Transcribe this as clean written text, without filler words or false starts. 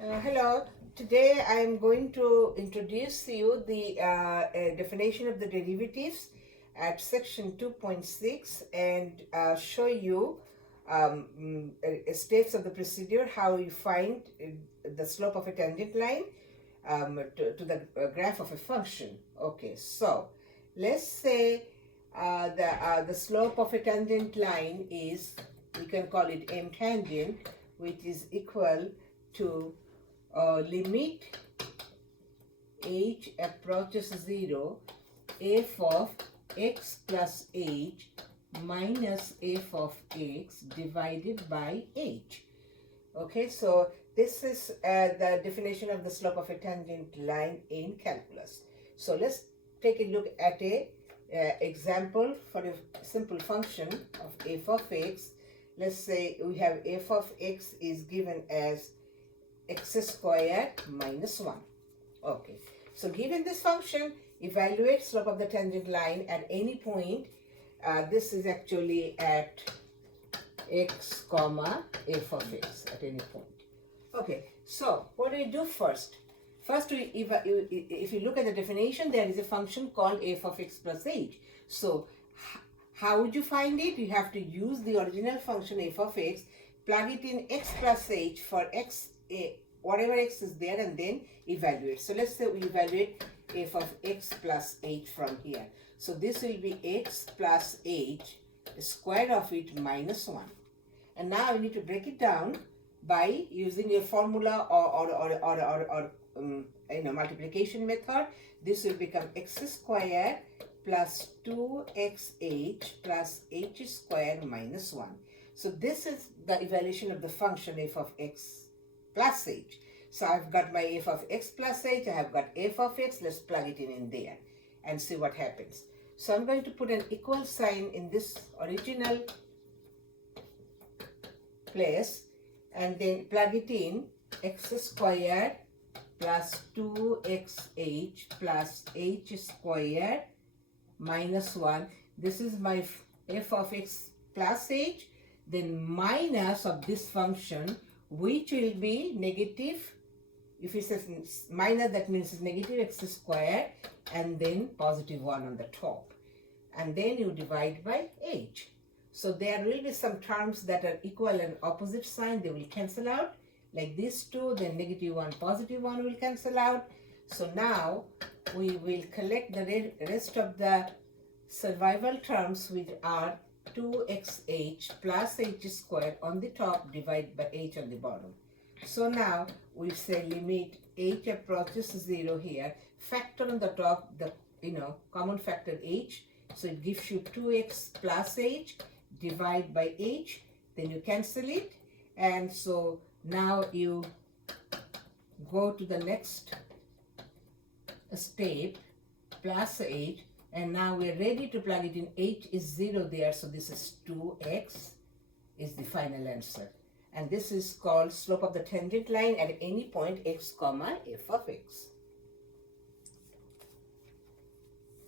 Hello. Today I am going to introduce to you the definition of the derivatives at section 2.6 and show you steps of the procedure, how you find the slope of a tangent line to the graph of a function. Okay, so let's say the slope of a tangent line is, we can call it m tangent, which is equal to limit h approaches 0, f of x plus h minus f of x divided by h. Okay, so this is the definition of the slope of a tangent line in calculus. So let's take a look at a example for a simple function of f of x. Let's say we have f of x is given as x squared minus 1. Okay, so given this function, evaluate slope of the tangent line at any point. This is actually at x comma f of x at any point. Okay, so what do we do first? First, if you look at the definition, there is a function called f of x plus h. So how would you find it? You have to use the original function f of x, plug it in x plus h for x, whatever x is there, and then evaluate. So let's say we evaluate f of x plus h from here. So this will be x plus h, the square of it minus 1. And now we need to break it down by using a formula or multiplication method. This will become x squared plus 2xh plus h squared minus 1. So this is the evaluation of the function f of x plus h. So I've got my f of x plus h, I have got f of x, let's plug it in there and see what happens. So I'm going to put an equal sign in this original place and then plug it in, x squared plus 2xh plus h squared minus 1. This is my f of x plus h, then minus of this function, which will be negative. If it says minus, that means it's negative x squared and then positive 1 on the top. And then you divide by h. So there will be some terms that are equal and opposite sign. They will cancel out. Like these two, then negative 1, positive 1 will cancel out. So now we will collect the rest of the survival terms, which are 2xh plus h squared on the top divided by h on the bottom. So now we say limit h approaches 0 here, factor on the top the common factor h, so it gives you 2x plus h, divide by h, then you cancel it, and so now you go to the next step, plus h, and now we are ready to plug it in. H is 0 there, so this is 2x is the final answer. And this is called slope of the tangent line at any point x comma f of x.